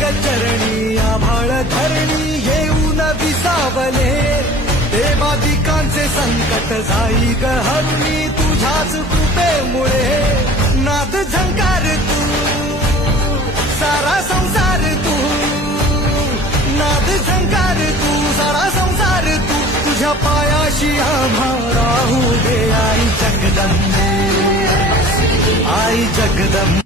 चरणी आभाळ धरणी येऊन विसावले देवादिकांचे संकट जाई ग हरुणी तुझ्याच कृपेमुळे नाद झंकार तू सारा संसार तू नाद झंकार तू सारा संसार तू तुझ्या पायाशी आम्हा राहू दे आई जगदंबे आई जगदंबे।